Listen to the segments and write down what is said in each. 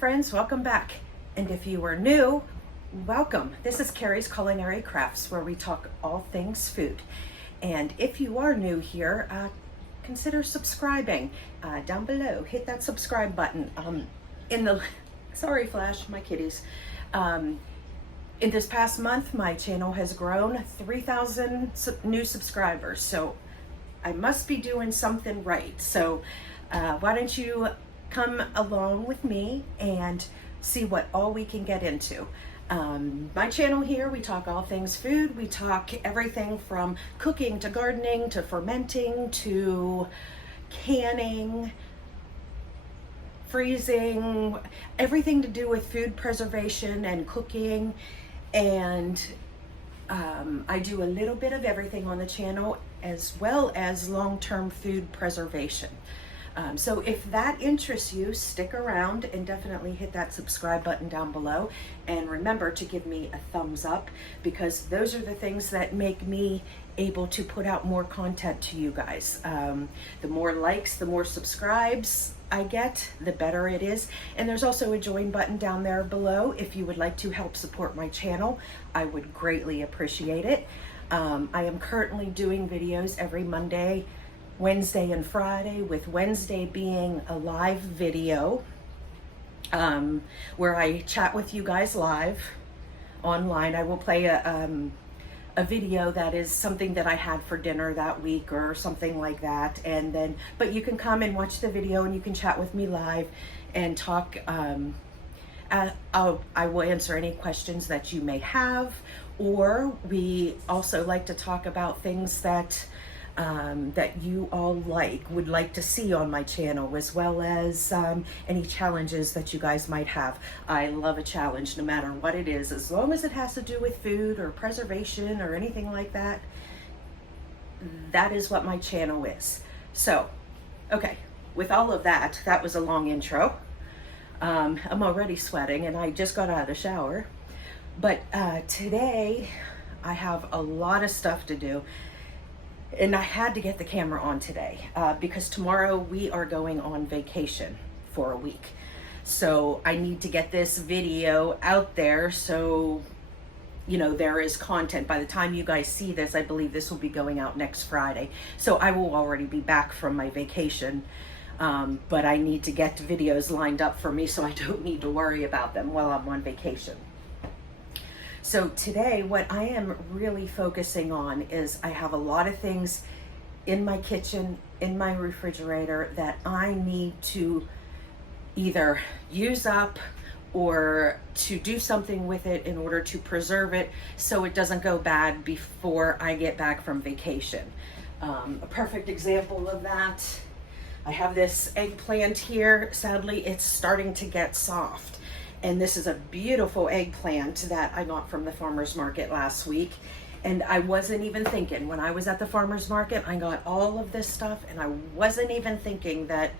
friends, welcome back. And if you are new, welcome. This is Carrie's Culinary Crafts, where we talk all things food. And if you are new here, consider subscribing down below. Hit that subscribe button. Sorry, Flash, my kitties. In this past month, my channel has grown 3,000 new subscribers. So I must be doing something right. So why don't you come along with me and see what all we can get into. My channel here, we talk all things food. We talk everything from cooking to gardening to fermenting to canning, freezing, everything to do with food preservation and cooking. And I do a little bit of everything on the channel, as well as long-term food preservation. So if that interests you, stick around and definitely hit that subscribe button down below. And remember to give me a thumbs up, because those are the things that make me able to put out more content to you guys. The more likes, the more subscribes I get, the better it is. And there's also a join button down there below. If you would like to help support my channel, I would greatly appreciate it. I am currently doing videos every Monday, Wednesday, and Friday, with Wednesday being a live video where I chat with you guys live online. I will play a video that is something that I had for dinner that week or something like that, and then but you can come and watch the video and you can chat with me live and talk. I will answer any questions that you may have, or we also like to talk about things that that you all would like to see on my channel, as well as any challenges that you guys might have. I love a challenge, no matter what it is, as long as it has to do with food or preservation or anything like that. That is what my channel is. So, okay, with all of that, that was a long intro. I'm already sweating and I just got out of the shower. But today I have a lot of stuff to do. And I had to get the camera on today because tomorrow we are going on vacation for a week. So I need to get this video out there so, you know, there is content. By the time you guys see this, I believe this will be going out next Friday. So I will already be back from my vacation. But I need to get videos lined up for me so I don't need to worry about them while I'm on vacation. So today, what I am really focusing on is I have a lot of things in my kitchen, in my refrigerator, that I need to either use up or to do something with it in order to preserve it so it doesn't go bad before I get back from vacation. A perfect example of that, I have this eggplant here. Sadly, it's starting to get soft. And this is a beautiful eggplant that I got from the farmer's market last week. And I wasn't even thinking, when I was at the farmer's market, I got all of this stuff and I wasn't even thinking that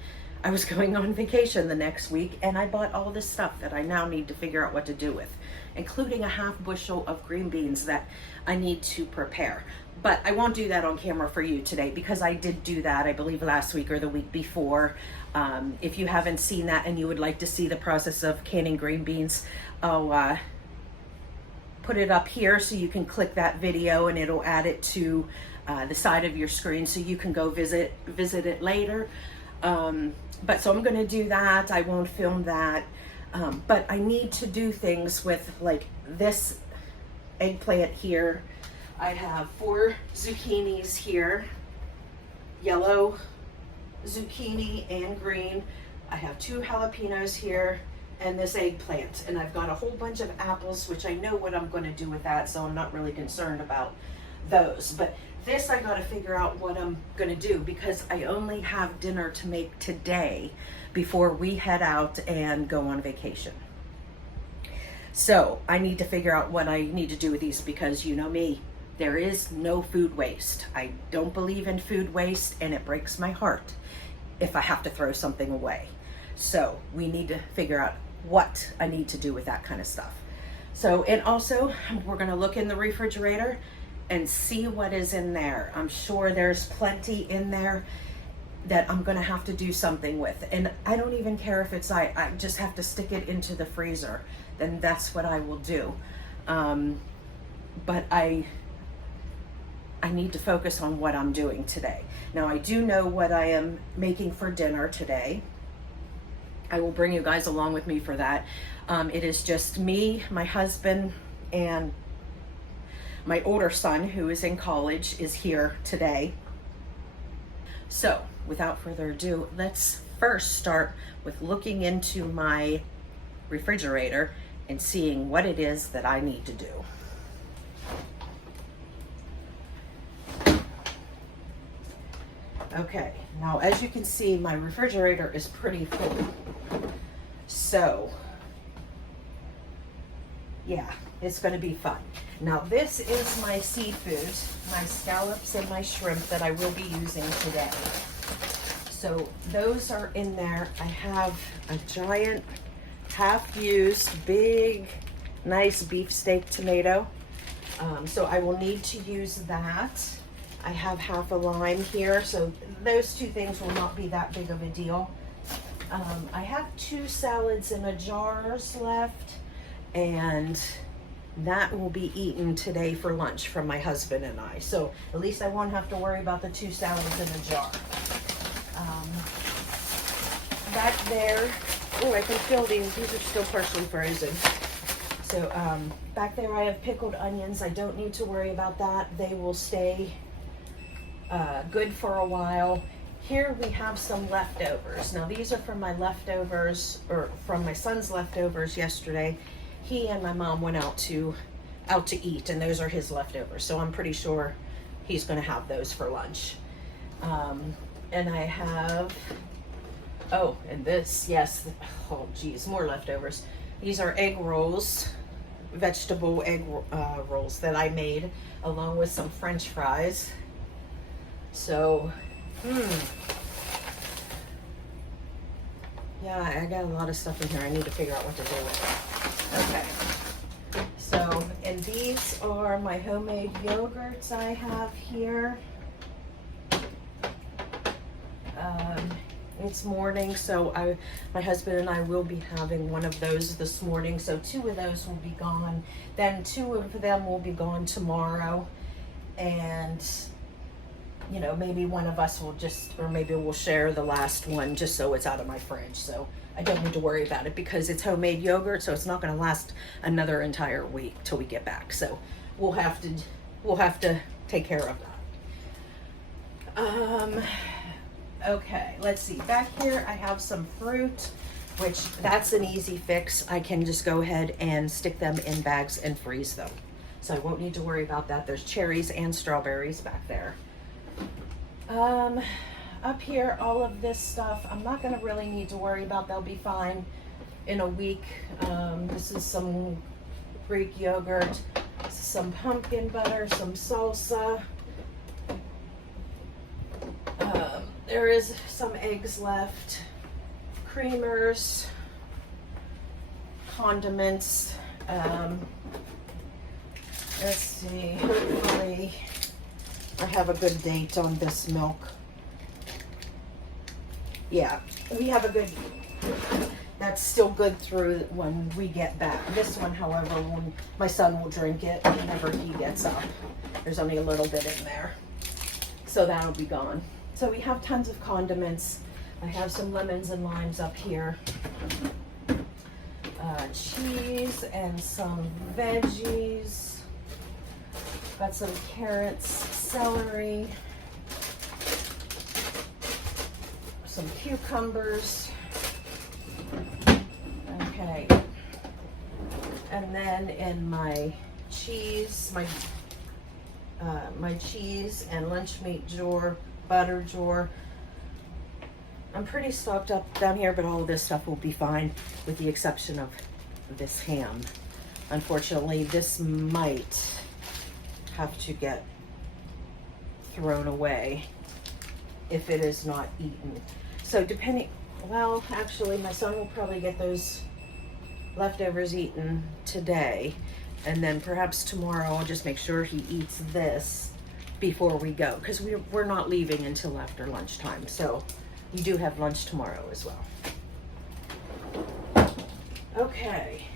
I was going on vacation the next week. And I bought all this stuff that I now need to figure out what to do with, including a half bushel of green beans that I need to prepare. But I won't do that on camera for you today, because I did do that, I believe, last week or the week before. If you haven't seen that and you would like to see the process of canning green beans, I'll put it up here so you can click that video and it'll add it to the side of your screen so you can go visit it later. But so I'm going to do that. I won't film that. But I need to do things with, like, this eggplant here. I have 4 zucchinis here, yellow zucchini and green. I have 2 jalapenos here and this eggplant. And I've got a whole bunch of apples, which I know what I'm going to do with that, so I'm not really concerned about those. But this, I got to figure out what I'm going to do, because I only have dinner to make today before we head out and go on vacation. So I need to figure out what I need to do with these, because you know me, there is no food waste. I don't believe in food waste, and it breaks my heart if I have to throw something away. So we need to figure out what I need to do with that kind of stuff. So, and also we're gonna look in the refrigerator and see what is in there. I'm sure there's plenty in there. that I'm gonna have to do something with. And I don't even care if it's, I just have to stick it into the freezer, then that's what I will do. But I need to focus on what I'm doing today. Now I do know what I am making for dinner today. I will bring you guys along with me for that. It is just me, my husband, and my older son, who is in college, is here today. So without further ado, let's first start with looking into my refrigerator and seeing what it is that I need to do. Okay, now as you can see, my refrigerator is pretty full. So, yeah, it's gonna be fun. Now this is my seafood, my scallops and my shrimp that I will be using today. So those are in there. I have a giant, half-used, big, nice beefsteak tomato. So I will need to use that. I have half a lime here, so those two things will not be that big of a deal. I have 2 salads in a jars left, and that will be eaten today for lunch from my husband and I. So at least I won't have to worry about the 2 salads in a jar. Back there, oh, I can feel these are still partially frozen. So back there I have pickled onions. I don't need to worry about that. They will stay good for a while. Here we have some leftovers. Now these are from my leftovers, or from my son's leftovers yesterday. He and my mom went out to eat, and those are his leftovers. So I'm pretty sure he's gonna have those for lunch. And I have, oh, and this, yes, oh geez, more leftovers. These are egg rolls, vegetable egg rolls that I made, along with some French fries. So, yeah, I got a lot of stuff in here. I need to figure out what to do with it. Okay. So, and these are my homemade yogurts I have here. It's morning, so my husband and I will be having one of those this morning. So 2 of those will be gone. Then 2 of them will be gone tomorrow. And you know, maybe one of us will just, or maybe we'll share the last one just so it's out of my fridge. So I don't need to worry about it because it's homemade yogurt, so it's not going to last another entire week till we get back. So we'll have to take care of that. Okay, let's see. Back here I have some fruit, which that's an easy fix. I can just go ahead and stick them in bags and freeze them. So I won't need to worry about that. There's cherries and strawberries back there. Up here, all of this stuff, I'm not going to really need to worry about. They'll be fine in a week. This is some Greek yogurt, some pumpkin butter, some salsa. There is some eggs left, creamers, condiments. Let's see, hopefully I have a good date on this milk. Yeah, we have a good, that's still good through when we get back. This one, however, my son will drink it whenever he gets up. There's only a little bit in there. So that'll be gone. So we have tons of condiments. I have some lemons and limes up here. Cheese and some veggies. Got some carrots, celery, some cucumbers. Okay. And then in my cheese, my cheese and lunch meat drawer, butter drawer. I'm pretty stocked up down here, but all of this stuff will be fine with the exception of this ham. Unfortunately, this might have to get thrown away if it is not eaten. So depending, well, actually my son will probably get those leftovers eaten today, and then perhaps tomorrow I'll just make sure he eats this before we go, because we're not leaving until after lunchtime. So you do have lunch tomorrow as well. Okay.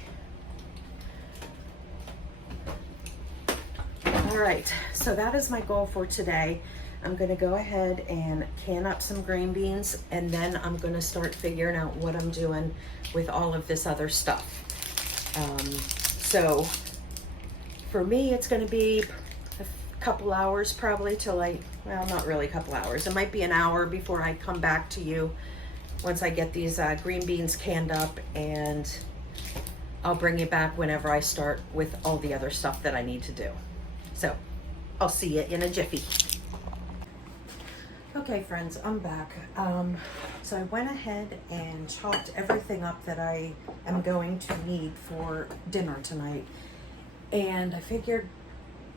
All right, so that is my goal for today. I'm gonna go ahead and can up some green beans, and then I'm gonna start figuring out what I'm doing with all of this other stuff. So for me, it's gonna be a couple hours probably till well, not really a couple hours. It might be an hour before I come back to you once I get these green beans canned up, and I'll bring you back whenever I start with all the other stuff that I need to do. So I'll see you in a jiffy. Okay friends, I'm back. So I went ahead and chopped everything up that I am going to need for dinner tonight. And I figured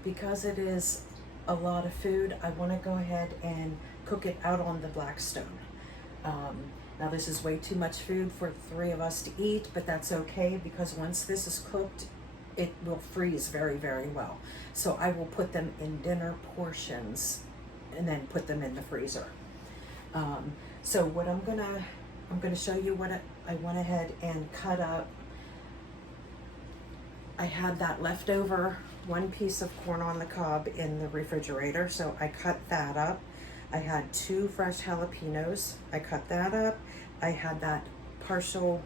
because it is a lot of food, I want to go ahead and cook it out on the Blackstone. Now this is way too much food for 3 of us to eat, but that's okay because once this is cooked, it will freeze very, very well. So I will put them in dinner portions and then put them in the freezer. So what I'm gonna show you what I went ahead and cut up. I had that leftover 1 piece of corn on the cob in the refrigerator, so I cut that up. I had 2 fresh jalapenos. I cut that up. I had that partial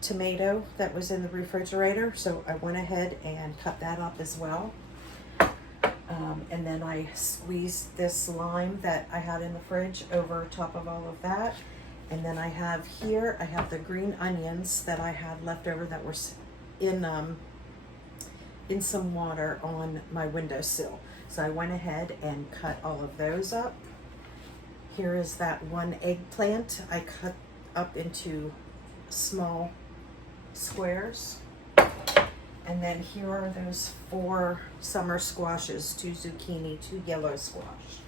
tomato that was in the refrigerator, so I went ahead and cut that up as well. And then I squeezed this lime that I had in the fridge over top of all of that. And then I have here, I have the green onions that I had left over that were in some water on my windowsill. So I went ahead and cut all of those up. Here is that 1 eggplant I cut up into small squares. And then here are those 4 summer squashes, 2 zucchini, 2 yellow squash.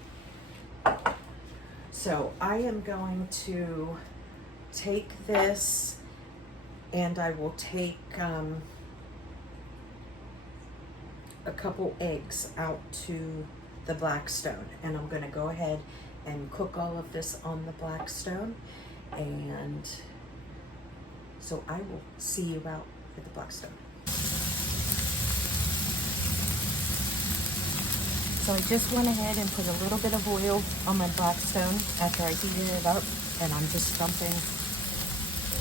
So I am going to take this and I will take a couple eggs out to the Blackstone, and I'm going to go ahead and cook all of this on the Blackstone. And so I will see you out at the Blackstone. So I just went ahead and put a little bit of oil on my Blackstone after I heated it up, and I'm just dumping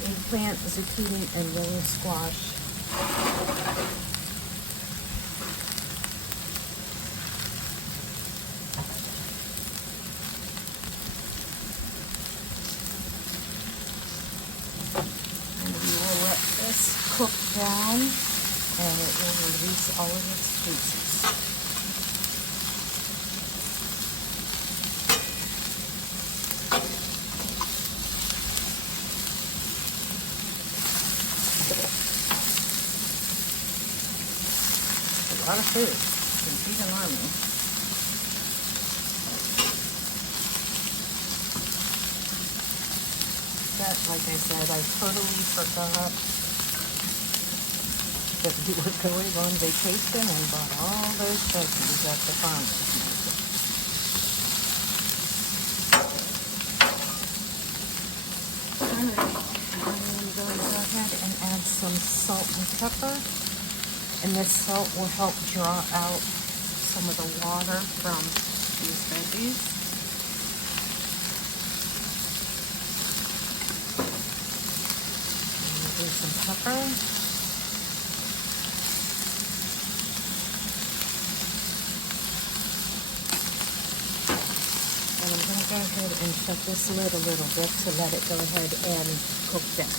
eggplant, zucchini, and yellow squash. And we will let this cook down, and it will release all of its juices. A lot of food. Can feed an army. But like I said, I totally forgot that we were going on vacation and bought all those veggies at the farmer's market. Alright, I'm going to go ahead and add some salt and pepper. And this salt will help draw out some of the water from these veggies. And do some pepper. And I'm going to go ahead and shut this lid a little bit to let it go ahead and cook down.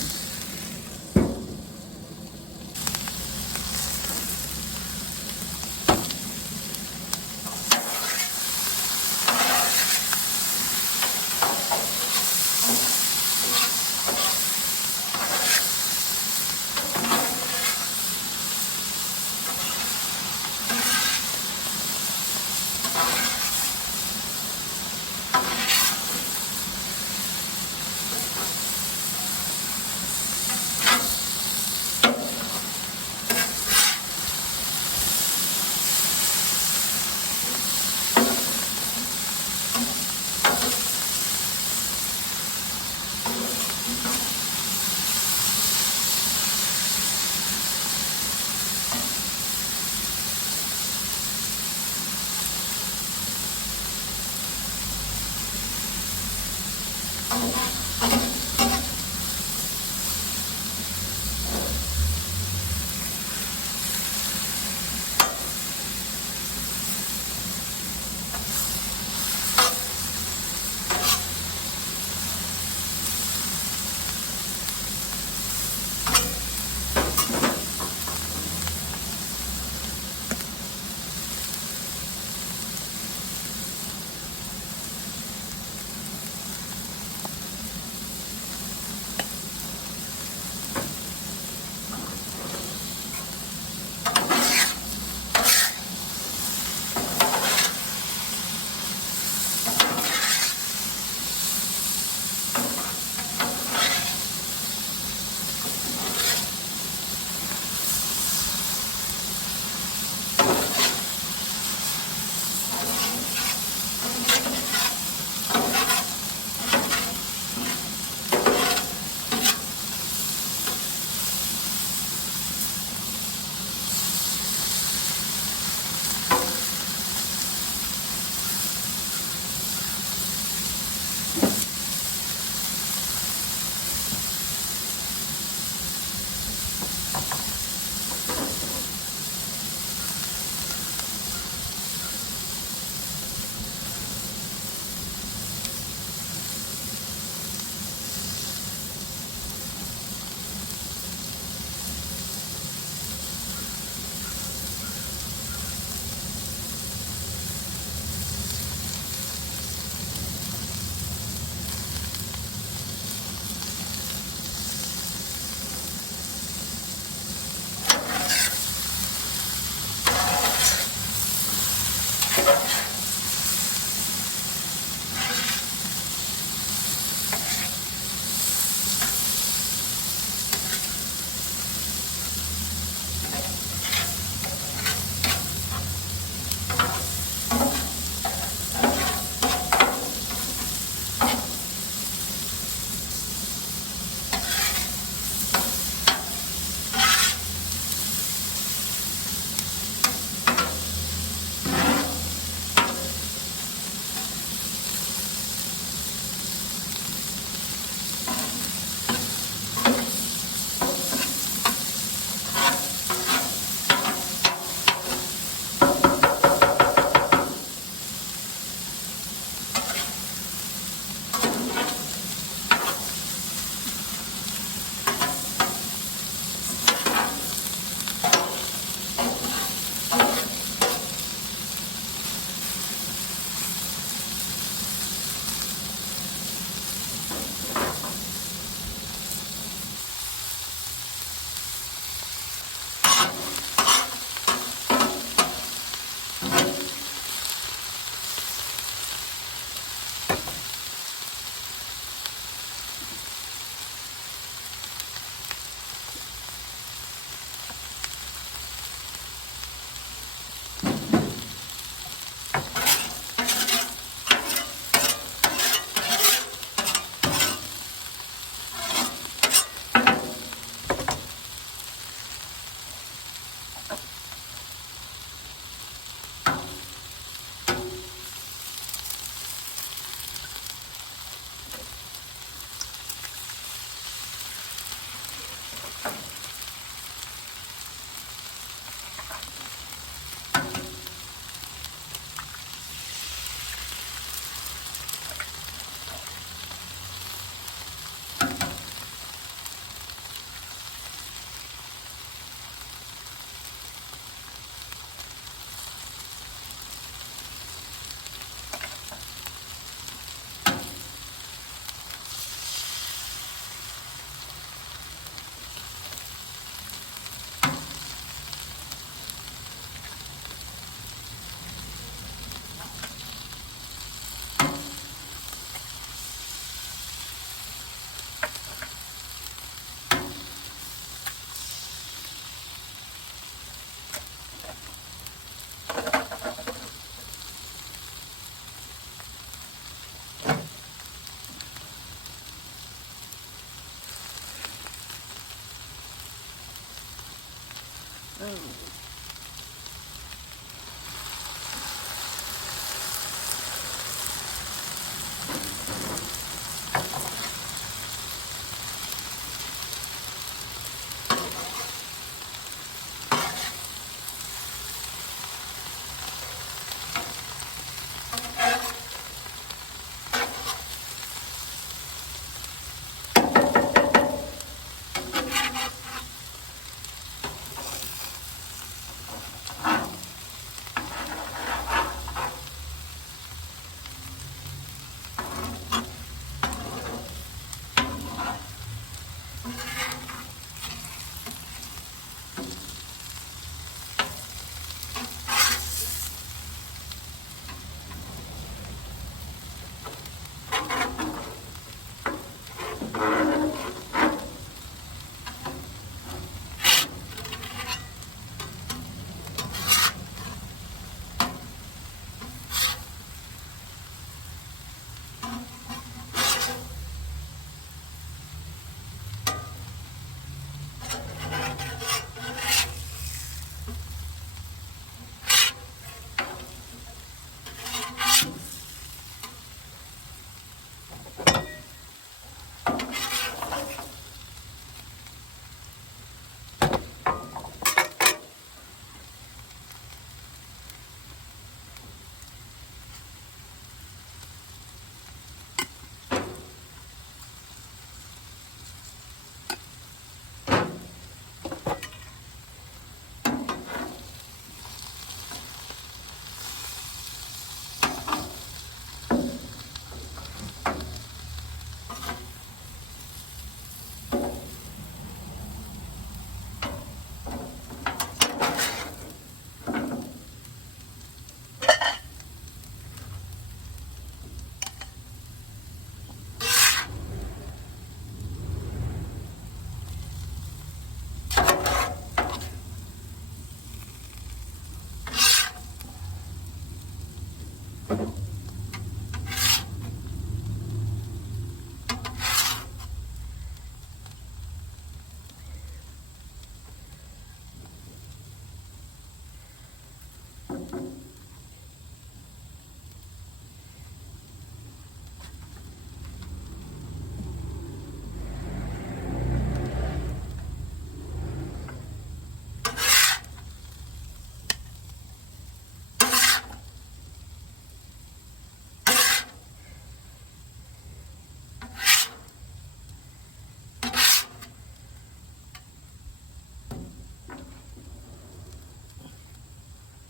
Oh.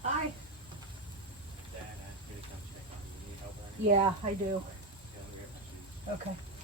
Hi. Dad asked me to come check on you. Need help or anything? Yeah, I do. Yeah, let me get my shoes. Okay.